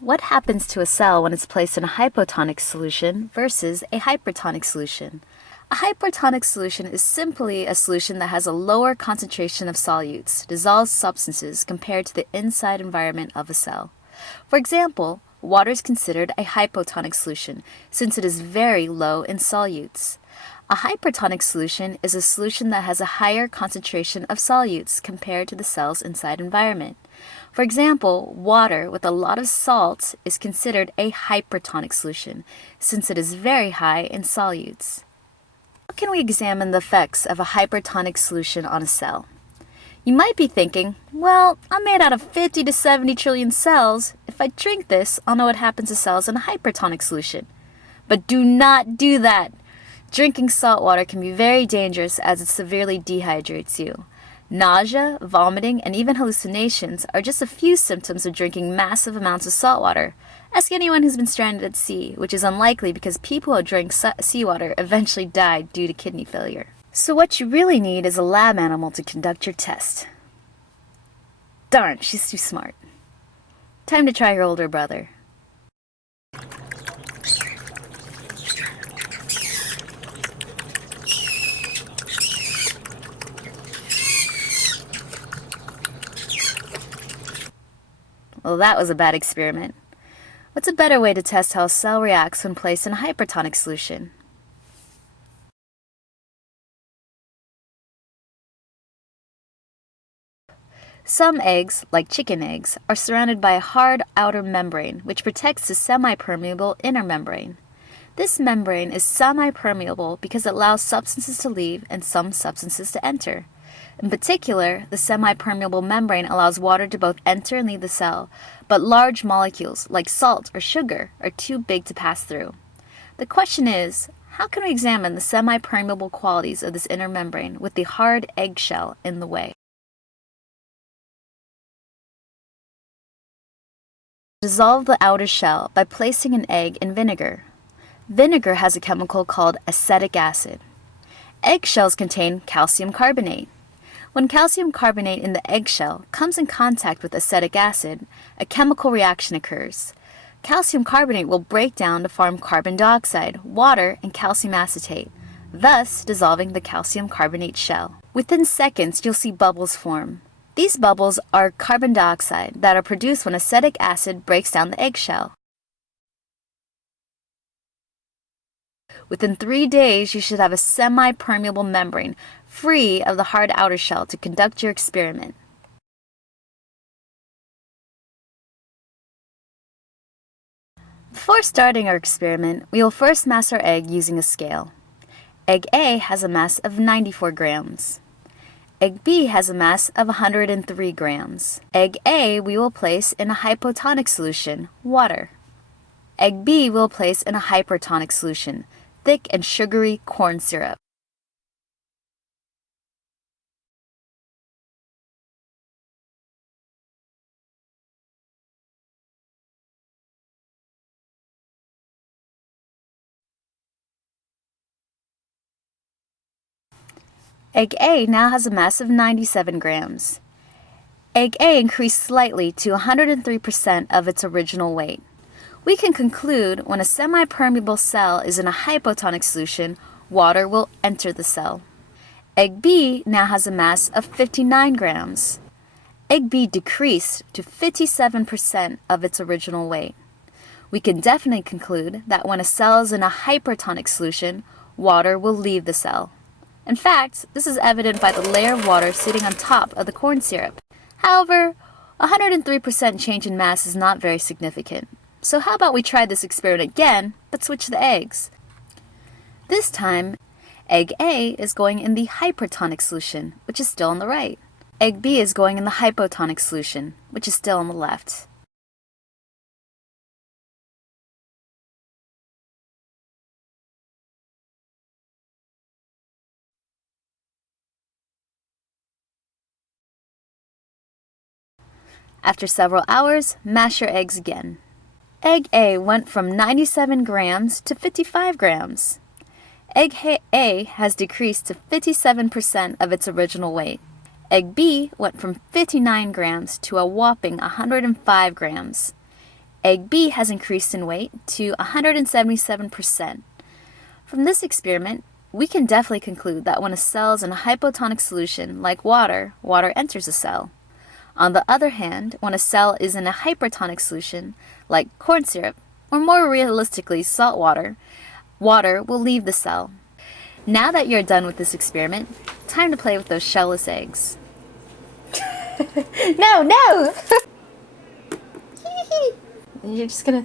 What happens to a cell when it's placed in a hypotonic solution versus a hypertonic solution? A hypertonic solution is simply a solution that has a lower concentration of solutes, dissolved substances, compared to the inside environment of a cell. For example, water is considered a hypotonic solution since it is very low in solutes. A hypertonic solution is a solution that has a higher concentration of solutes compared to the cell's inside environment. For example, water with a lot of salt is considered a hypertonic solution since it is very high in solutes. How can we examine the effects of a hypertonic solution on a cell? You might be thinking, well, I'm made out of 50 to 70 trillion cells. If I drink this, I'll know what happens to cells in a hypertonic solution. But do not do that! Drinking salt water can be very dangerous as it severely dehydrates you. Nausea, vomiting, and even hallucinations are just a few symptoms of drinking massive amounts of salt water. Ask anyone who's been stranded at sea, which is unlikely because people who drink seawater eventually died due to kidney failure. So what you really need is a lab animal to conduct your test. Darn, she's too smart. Time to try your older brother. Well, that was a bad experiment. What's a better way to test how a cell reacts when placed in a hypertonic solution? Some eggs, like chicken eggs, are surrounded by a hard outer membrane which protects the semi-permeable inner membrane. This membrane is semi-permeable because it allows substances to leave and some substances to enter. In particular, the semi-permeable membrane allows water to both enter and leave the cell, but large molecules, like salt or sugar, are too big to pass through. The question is, how can we examine the semi-permeable qualities of this inner membrane with the hard eggshell in the way? Dissolve the outer shell by placing an egg in vinegar. Vinegar has a chemical called acetic acid. Eggshells contain calcium carbonate. When calcium carbonate in the eggshell comes in contact with acetic acid, a chemical reaction occurs. Calcium carbonate will break down to form carbon dioxide, water, and calcium acetate, thus dissolving the calcium carbonate shell. Within seconds, you'll see bubbles form. These bubbles are carbon dioxide that are produced when acetic acid breaks down the eggshell. Within 3 days, you should have a semi-permeable membrane free of the hard outer shell to conduct your experiment. Before starting our experiment, we will first mass our egg using a scale. Egg A has a mass of 94 grams. Egg B has a mass of 103 grams. Egg A we will place in a hypotonic solution, water. Egg B we'll place in a hypertonic solution, thick and sugary corn syrup. Egg A now has a mass of 97 grams. Egg A increased slightly to 103% of its original weight. We can conclude when a semi-permeable cell is in a hypotonic solution, water will enter the cell. Egg B now has a mass of 59 grams. Egg B decreased to 57% of its original weight. We can definitely conclude that when a cell is in a hypertonic solution, water will leave the cell. In fact, this is evident by the layer of water sitting on top of the corn syrup. However, 103% change in mass is not very significant. So how about we try this experiment again, but switch the eggs? This time, egg A is going in the hypertonic solution, which is still on the right. Egg B is going in the hypotonic solution, which is still on the left. After several hours, mash your eggs again. Egg A went from 97 grams to 55 grams. Egg A has decreased to 57% of its original weight. Egg B went from 59 grams to a whopping 105 grams. Egg B has increased in weight to 177%. From this experiment, we can definitely conclude that when a cell is in a hypotonic solution, like water, water enters the cell. On the other hand, when a cell is in a hypertonic solution, like corn syrup, or more realistically salt water, water will leave the cell. Now that you're done with this experiment, time to play with those shellless eggs. No! You're just gonna